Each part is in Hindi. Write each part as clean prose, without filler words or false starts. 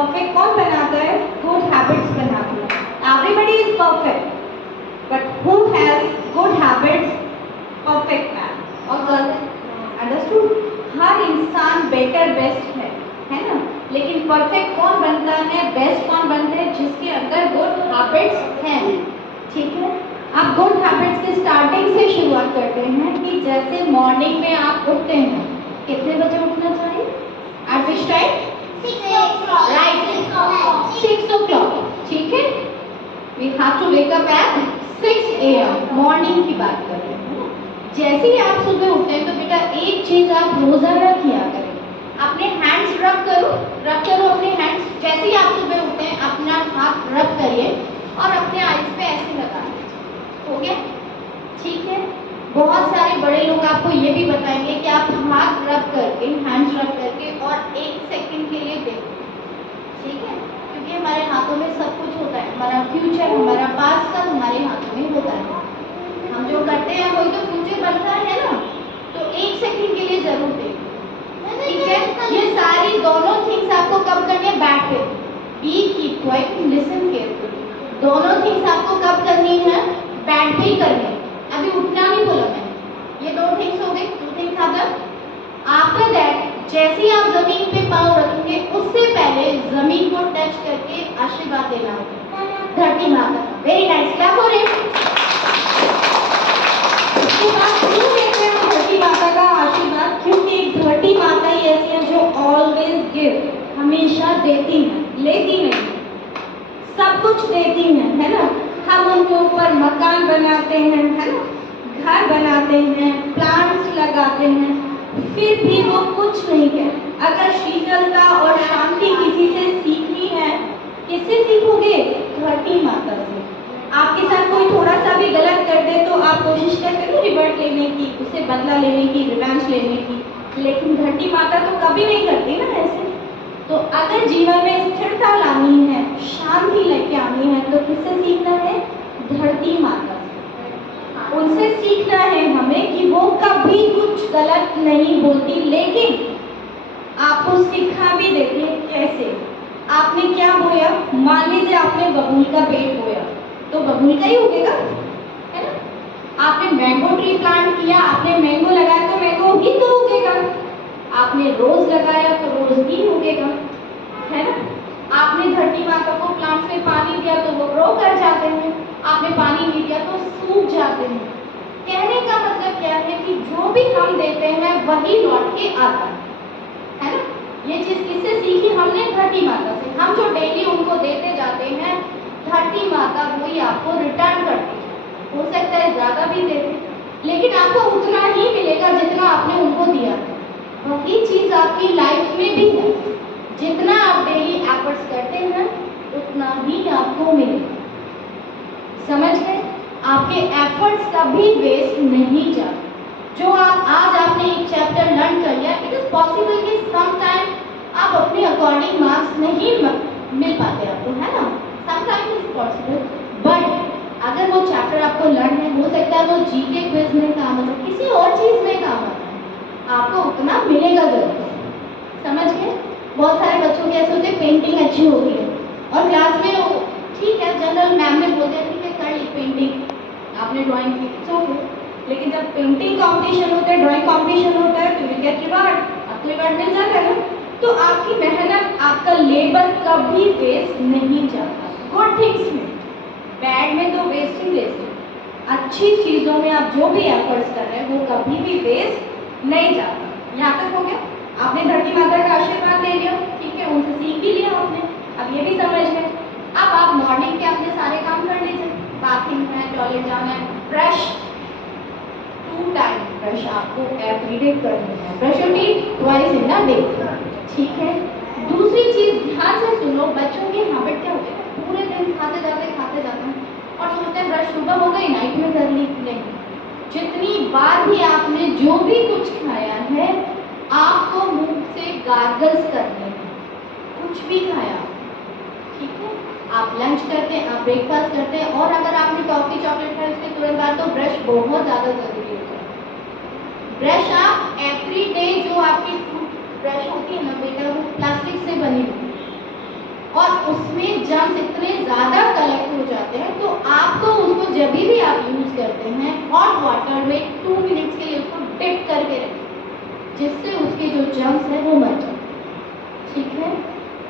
परफेक्ट कौन बनाता है? गुड हैबिट्स बनाते हैं। Everybody is perfect, but who has good habits? Perfect man और गर्ल। अंडरस्टूड? हर इंसान बेटर बेस्ट है ना? लेकिन परफेक्ट कौन बनता है, बेस्ट कौन बनता है? जिसके अंदर गुड हैबिट्स हैं। ठीक है, आप गुड हैबिट्स की स्टार्टिंग से शुरुआत करते हैं कि जैसे मॉर्निंग में आप उठते हैं, कितने बजे उठना चाहिए? At which time? 6 o'clock. Right, 6 o'clock. ठीक है, we have to wake up at 6 AM। Morning की बात कर रहे हैं। जैसे ही आप सुबह उठते हैं तो बेटा एक चीज आप रोजाना किया करें, अपने हैंड्स रब करो अपने हैंड्स। जैसे ही आप सुबह उठते हैं अपना हाथ रब करिए और अपने आईज पे ऐसे लगा लीजिए। हो गया? ठीक है। बहुत सारे बड़े लोग आपको ये भी बताएंगे कि आप हाथ रब करके, हैंड्स रब करके और 1 सेकंड के लिए देखो। ठीक है, क्योंकि हमारे हाथों में सब कुछ होता है, हमारा फ्यूचर, हमारा पास्ट सब हमारे हाथों में होता है। हम जो करते हैं वही तो फ्यूचर बनता है ना। तो 1 सेकंड के लिए जरूर देखो। ठीक है, ये सारी दोनों थिंग्स आपको कब करनी है? बैठ के be keep quiet, listen carefully. दोनों थिंग्स आपको कब करनी है? बैठ के ही करनी है। अभी उठना नहीं बोला मैंने। ये 2 थिंग्स हो गई, 2 things are done. After that जैसे ही आप जमीन पे पाँव रखेंगे उससे पहले जमीन को टच करके आशीर्वाद देना होगा धरती माता। Very nice, clap for it. उसके बाद क्यों देते हैं धरती माता का आशीर्वाद? क्योंकि एक धरती माता ही ऐसी है जो ऑलवेज गिव, हमेशा देती है, लेती नहीं, सब कुछ देती है ना? हम उनके ऊपर मकान बनाते हैं, है ना, घर बनाते हैं, प्लांट्स लगाते हैं, फिर भी वो कुछ नहीं कहते। अगर शीतलता और शांति किसी से सीखनी है, किससे सीखोगे? धरती माता से। आपके साथ कोई थोड़ा सा भी गलत कर दे तो आप कोशिश करते हो रिवर्ट लेने की, उससे बदला लेने की, रिवेंज लेने की, लेकिन धरती माता तो कभी नहीं करती ना ऐसे। तो अगर जीवन में स्थिरता लानी है, शांति लेके आनी है, तो किससे सीखना है? धरती माता से। उनसे सीखना है हमें कि वो कभी कुछ गलत नहीं बोलती, लेकिन आपको सिखा भी देती है। कैसे? आपने क्या बोया? मान लीजिए आपने बबूल का पेड़ बोया तो बबूल का ही उगेगा, है ना? आपने मैंगो ट्री प्लांट किया, आपने मैंगो लगाया तो मैंगो ही तो उगेगा। आपने रोज लगाया तो रोज ही उगेगा, है ना? आपने धरती माता को प्लांट्स में पानी दिया तो वो ग्रो कर जाते हैं, आपने पानी नहीं दिया तो सूख जाते हैं। कहने का मतलब क्या है कि जो भी हम देते हैं वही लौट के आता है ना? ये चीज किससे सीखी हमने? धरती माता से। हम जो डेली उनको देते जाते हैं, धरती माता वही आपको रिटर्न करती है। हो सकता है ज्यादा भी देते, लेकिन आपको उतना ही मिलेगा जितना आपने उनको दिया। वही चीज आपकी लाइफ में भी है, जितना आप डेली एफर्ट्स करते हैं उतना ही आपको मिलेगा। समझ गए? आपके एफर्ट्स कभी वेस्ट नहीं जाते। जो आप आज आपने एक चैप्टर लर्न कर लिया, इट इज पॉसिबल कि सम टाइम आप अपने अकॉर्डिंग मार्क्स नहीं मिल पाते आपको, है ना? Some time is possible, but अगर वो चैप्टर आपको लर्न है, हो सकता है वो जीके क्विज में काम हो, किसी और चीज में काम आता है, आपको उतना मिलेगा जरूर। समझ गए? बहुत सारे बच्चों के ऐसे होते हैं पेंटिंग अच्छी होती है और क्लास में ठीक है जनरल मैम ने बोल दिया ठीक है कर ली पेंटिंग, आपने ड्राइंग की, इट्स ओके। लेकिन जब पेंटिंग कंपटीशन होता है, ड्राइंग कंपटीशन होता है, तो यू गेट रिवार्ड, आपको रिवार्ड मिल जाता है ना? तो आपकी मेहनत, आपका लेबर कभी वेस्ट नहीं जाता। गुड थिंग्स में, बैड में तो वेस्ट ही वेस्ट है। अच्छी चीज़ों में आप जो भी एफर्ट्स कर रहे हैं वो कभी भी वेस्ट नहीं जाता। यहाँ तक हो गया? आपने धरती माता का आशीर्वाद ले लिया, ठीक है, उनसे सीख भी लिया आपने, अब ये भी समझ गए। अब आप मॉर्निंग के अपने सारे काम कर लीजिए। बाथरूम है, टॉयलेट जाना है, ब्रश 2 टाइम ब्रश आपको एवरीडे करनी है। Brush your teeth twice in a day, ठीक है? दूसरी चीज ध्यान से सुनो, बच्चों की हैबिट क्या होती है? पूरे दिन खाते जाते हैं और सोचते हैं ब्रश सुबह हो गई नाइट में कर ली। नहीं, जितनी बार भी आपने जो भी कुछ खाया है आपको मुंह से गार्गल्स करने हैं, कुछ भी खाया, ठीक है? आप लंच करते हैं, आप ब्रेकफास्ट करते हैं, और अगर आपने टॉफी चॉकलेट खाया उसके तुरंत बाद तो ब्रश बहुत ज़्यादा जरूरी होता है। ब्रश आप एवरी डे, जो आपकी ब्रश होती है ना बेटा वो प्लास्टिक से बनी होती है, और उसमें जर्म्स इतने ज़्यादा कलेक्ट हो जाते हैं, तो आपको उसको जब भी आप यूज़ करते हैं हॉट वाटर में 2 मिनट्स के लिए उसको डिप करके रखें, जिससे उसके जो जर्म्स हैं वो मर जाए, ठीक है।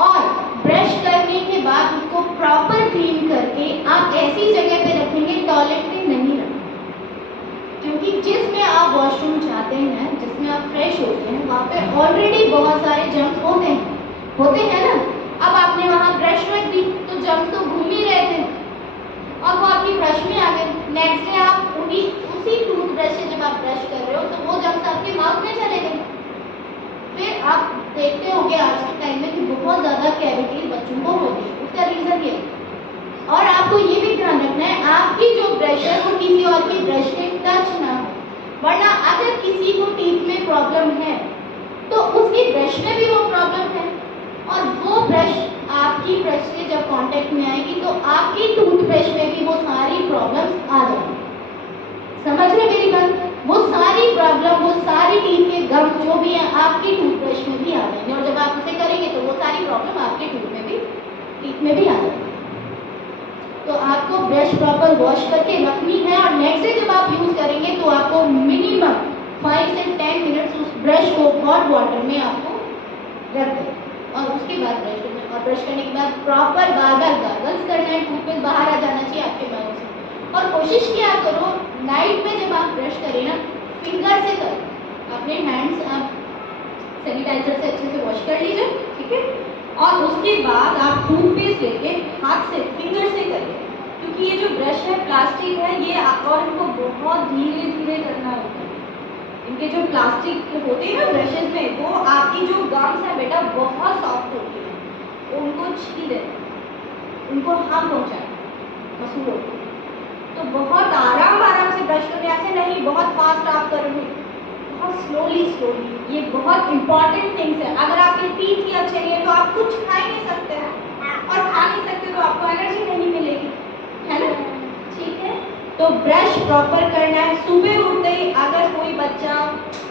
और ब्रश करने के बाद उसको प्रॉपर क्लीन करके आप ऐसी जगह पे रखेंगे, टॉयलेट में नहीं रखेंगे, क्योंकि जिसमें आप वॉशरूम जाते हैं, जिसमें आप फ्रेश होते हैं, वहाँ पे ऑलरेडी बहुत सारे जर्म्स होते हैं ना। अब आपने वहाँ ब्रश रख दी तो जर्म्स तो घूम ही रहे थे और वो आपकी ब्रश में आ गए। नेक्स्ट डे आप उसी टूथब्रश से जब आप ब्रश कर रहे हो तो वो जर्म्स आपके माउथ में चले गए। फिर आप देखते होंगे आज के टाइम में कि बहुत ज़्यादा कैविटीज बच्चों को होती है, उसका रीज़न ये। और आपको ये भी ध्यान रखना है आपकी जो ब्रश है वो किसी और की ब्रश से टच ना हो, वरना अगर किसी को टीथ में प्रॉब्लम है तो उसकी ब्रश में भी वो प्रॉब्लम है और वो ब्रश आपकी ब्रश से जब कांटेक्ट में आएगी तो आपकी टूथब्रश में भी वो सारी प्रॉब्लम्स आ जाएंगी। समझ रहे मेरी बात? वो सारी प्रॉब्लम, वो सारी टीथ के गम्स जो भी हैं आपकी टूथब्रश में भी आ जाएंगे और जब आप उसे करेंगे तो वो सारी प्रॉब्लम आपके टीथ में भी आ जाएगी। तो आपको ब्रश प्रॉपर वॉश करके रखनी है और नेक्स्ट डे जब आप यूज़ करेंगे तो आपको मिनिमम 5 से 10 मिनट्स उस ब्रश को हॉट वाटर में आपको रख दें और उसके बाद ब्रश करना। और ब्रश करने के बाद प्रॉपर गार्गल्स करना है, टूथपेस्ट बाहर आ जाना चाहिए आपके माउथ से। और कोशिश किया करो नाइट में जब आप ब्रश करें ना, फिंगर से करें, अपने हैंड्स आप सैनिटाइजर से अच्छे से वॉश कर लीजिए, ठीक है। और उसके बाद आप टूथपेस्ट लेके हाथ से फिंगर से करिए, क्योंकि ये जो ब्रश है प्लास्टिक है ये, और इनको बहुत धीरे धीरे करना होता है। इनके जो प्लास्टिक होते हैं ना ब्रशेज में, वो आपकी जो गम्स है बेटा बहुत सॉफ्ट होती है, उनको छीले, उनको हार्म पहुँचाए मसूड़ों को। तो बहुत आराम से ब्रश करें, ऐसे नहीं बहुत फास्ट आप करोगे, बहुत स्लोली। ये बहुत इंपॉर्टेंट थिंग्स है। अगर आपके टीथ ही अच्छे नहीं है तो आप कुछ खा ही नहीं सकते हैं, और खा नहीं सकते तो आपको एनर्जी नहीं मिलेगी, है ना, ठीक है। तो ब्रश प्रॉपर करना है। सुबह उठते ही अगर कोई बच्चा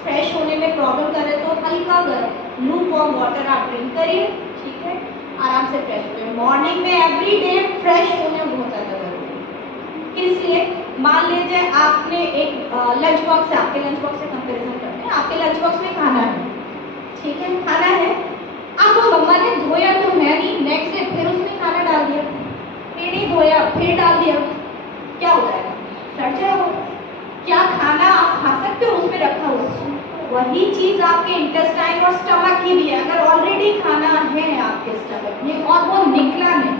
फ्रेश होने में प्रॉब्लम कर रहे तो हल्का गर्म लूकवार्म वाटर आप ड्रिंक करिए, ठीक है, आराम से फ्रेश होइए। मॉर्निंग में एवरी डे फ्रेश होना बहुत ज़्यादा जरूरी है। किस लिए? मान लीजिए आपने एक लंच बॉक्स है, आपके लंच बॉक्स से कंपेरिजन करते हैं, आपके लंच बॉक्स में खाना है, ठीक है, खाना है, अब वो मम्मा ने धोया तो है नहीं, नेक्स्ट डे फिर उसमें खाना डाल दिया, फिर नहीं धोया फिर डाल दिया, क्या हो जाएगा? सड़ जाएगा। क्या खाना आप खा सकते हो उसमें रखा हुआ? वही चीज़ आपके इंटेस्टाइन और स्टमक की भी है। अगर ऑलरेडी खाना है आपके स्टमक में और वो निकला नहीं,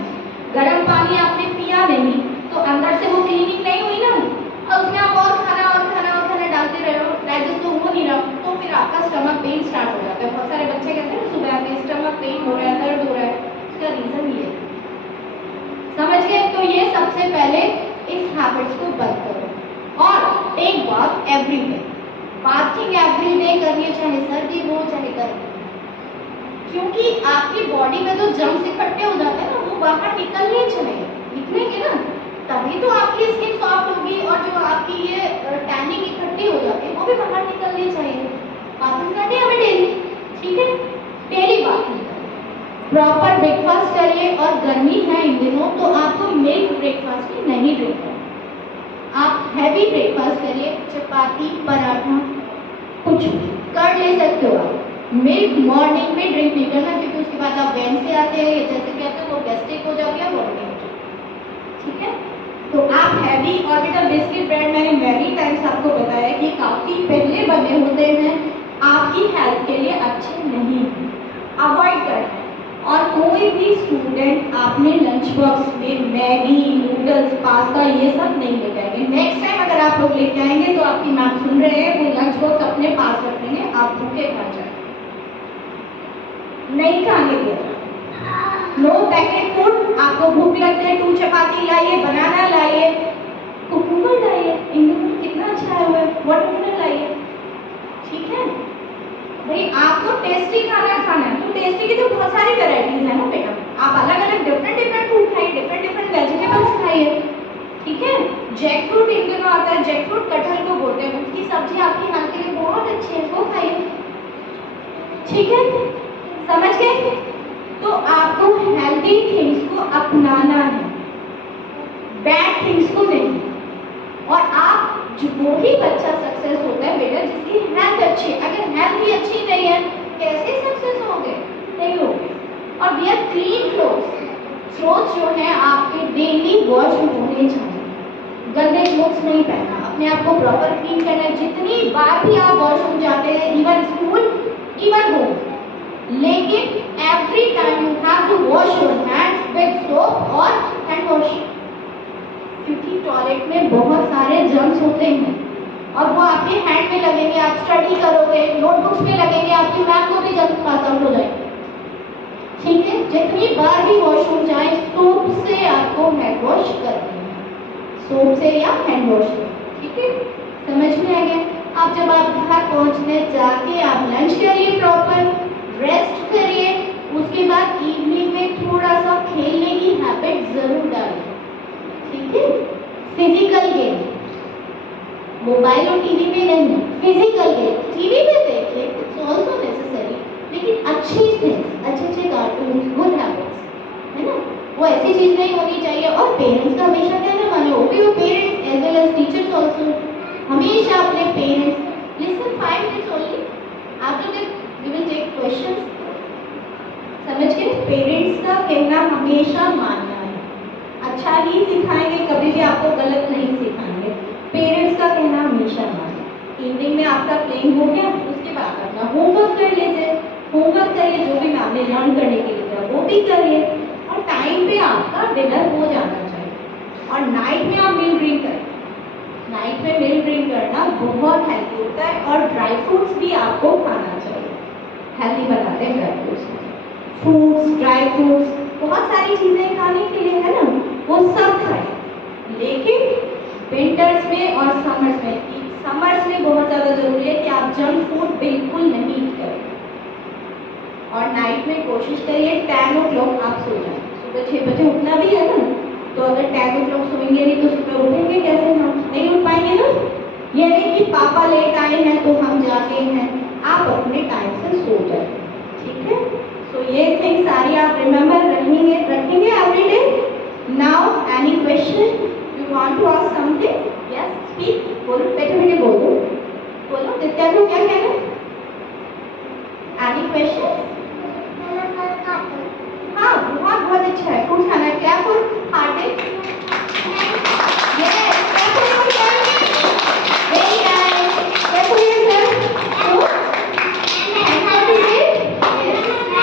गर्म पानी आपने पिया नहीं, तो अंदर से वो क्लीनिंग नहीं हुई ना, और उसमें आप और खाना डालते रहे हो, डाइजेस्ट तो हो नहीं रहा, तो फिर आपका स्टमक पेन स्टार्ट हो जाता है। बहुत सारे बच्चे कहते हैं सुबह आके स्टमक पेन हो रहा है, दर्द हो रहा है, उसका रीज़न ये है। समझ गए? तो ये सबसे पहले इस हैबिट्स को बंद करो और take bath every day. Bathing every day करिए, चाहे सर्दी हो चाहे गर्मी, क्योंकि आपकी बॉडी में जो जर्म्स इकट्ठे हो जाते हैं ना वो बाहर निकलेंगे ना, तभी तो आपकी स्किन सॉफ्ट होगी और जो आपकी ये टैनिंग इकट्ठी हो जाती है वो भी बाहर निकलनी चाहिए। बाथिंग करनी है हमें डेली, ठीक है, डेली बाथिंग करिए, प्रॉपर ब्रेकफास्ट करिए। और गर्मी है इन दिनों तो आपको मिल्क ब्रेकफास्ट भी नहीं ड्रिंक करना, आप हैवी ब्रेकफास्ट करिए, चपाती पराठा कुछ कर ले सकते हो आप। मिल्क मॉर्निंग में ड्रिंक नहीं करना, क्योंकि उसके बाद आप वैन से आते हैं, जैसे कहते हैं वो गैस्ट्रिक हो जाती है बॉडी में, ठीक है। तो आप हैवी और बेटा बिस्किट ब्रेड मैंने मैनी टाइम्स आपको बताया कि काफ़ी पहले बने होते हैं, आपकी हेल्थ के लिए अच्छे नहीं, अवॉइड करना है। और कोई भी स्टूडेंट आपने लंच बॉक्स में मैगी नूडल्स पास्ता ये सब नहीं लेके आएंगे। नेक्स्ट टाइम अगर आप लोग लेके आएंगे तो आपकी मैम सुन रहे हैं, वो लंच बॉक्स अपने पास रख लेंगे, आप भूखे खा जाए, नहीं खाने दिया। No packet food. आपको भूख लगती है 2 चपाती लाइए, बनाना लाइए, कुकुम्बर लाइए, इंग्लिश कितना अच्छा है, वाटरमेलन लाइए, ठीक है भाई। आपको टेस्टी खाना खाना है तो टेस्टी की तो बहुत सारी वैरायटीज है ना बेटा, आप अलग अलग डिफरेंट फूड खाइए, डिफरेंट वेजिटेबल्स खाइए, ठीक है। जैक फ्रूट इन दिनों आता है, जैक फ्रूट कटहल को बोलते हैं, उसकी सब्जी आपकी हेल्थ के लिए बहुत अच्छी है, वो खाइए, ठीक है, समझ गए? तो आपको हेल्दी थिंग्स को अपनाना है, बैड थिंग्स को नहीं। और आप जो वो ही बच्चा सक्सेस होता है बेटा जिसकी हेल्थ अच्छी है। अगर हेल्थ ही अच्छी नहीं है कैसे सक्सेस होंगे? नहीं होंगे। और वियर क्लीन क्लोथ्स जो है आपके डेली वॉश होने चाहिए। गंदे क्लोथ्स नहीं पहनना, अपने आप को प्रॉपर क्लीन करना है। जितनी बार भी आप वॉशरूम जाते हैं, इवन स्कूल, इवन होम, लेकिन every time you have to wash your hands with soap और हैंड वॉश, क्योंकि टॉयलेट में बहुत सारे जर्म्स होते हैं और वो आपके हैंड में लगेंगे। आप स्टडी करोगे, नोटबुक्स में लगेंगे, आपकी मैम को भी जल्द पास आउट हो जाएगी। ठीक है, जितनी बार भी वॉशरूम जाए सोप से आपको हैंड वॉश करना है, सोप से या हैंड वॉश से। ठीक है, समझ में आ गया? अब जब आप घर पहुंचने जाके आप लंच करिए, प्रॉपर रेस्ट करिए, उसके बाद इवनिंग में थोड़ा सा खेलने की हैबिट जरूर डालिए। ठीक है, फिजिकल गेम, मोबाइल और टीवी में नहीं, फिजिकल गेम। टीवी में देखिए, इट्स ऑल्सो नेसेसरी, लेकिन अच्छी थिंग्स, अच्छे कार्टून, गुड हैबिट्स, है ना, वो ऐसी चीज नहीं होनी चाहिए। और पेरेंट्स का हमेशा कहना मानो, obey parents as well as teachers also. हमेशा अपने parents, listen 5 minutes only, after that we will take questions. समझ गए? पेरेंट्स का कहना हमेशा मानना है, अच्छा ही सिखाएंगे, कभी भी आपको गलत नहीं सिखाएंगे। पेरेंट्स का कहना हमेशा मानना। इवनिंग में आपका प्लेइंग हो गया, उसके बाद अपना होमवर्क कर लीजिए, होमवर्क करिए, जो भी आपने लर्न करने के लिए दिया वो भी करिए, और टाइम पे आपका डिनर हो जाना चाहिए। और नाइट में आप मिल ड्रिंक करें, नाइट में मिल ड्रिंक करना बहुत हेल्दी होता है। और ड्राई फ्रूट्स भी आपको खाना चाहिए, हेल्दी बनाते हैं dry fruits. Fruits, dry fruits, बहुत सारी चीज़ें खाने के लिए है ना, वो सब खाएं। लेकिन विंटर्स में और समर्स में, समर्स में बहुत ज़्यादा जरूरी है कि आप जंक फूड बिल्कुल नहीं करें। और नाइट में कोशिश करिए 10 o'clock आप सो जाएं। सुबह 6 बजे उठना भी है ना, तो अगर 10 o'clock सोएंगे नहीं तो सुबह उठेंगे कैसे? हम नहीं उठ पाएंगे ना। ये नहीं कि पापा लेट आए हैं तो हम जागे हैं, आप अपने टाइम से सो जाए। ठीक है, तो ये थिंग सारी आप रिमेंबर रखेंगे every day. Now any question you want to ask something? Yes, speak, बोलो, बैठे बोलो, बोलो। दित्या को क्या कहना? Any question? हाँ, बहुत अच्छा है, फ्रूट खाना है। क्या फॉर हार्ट?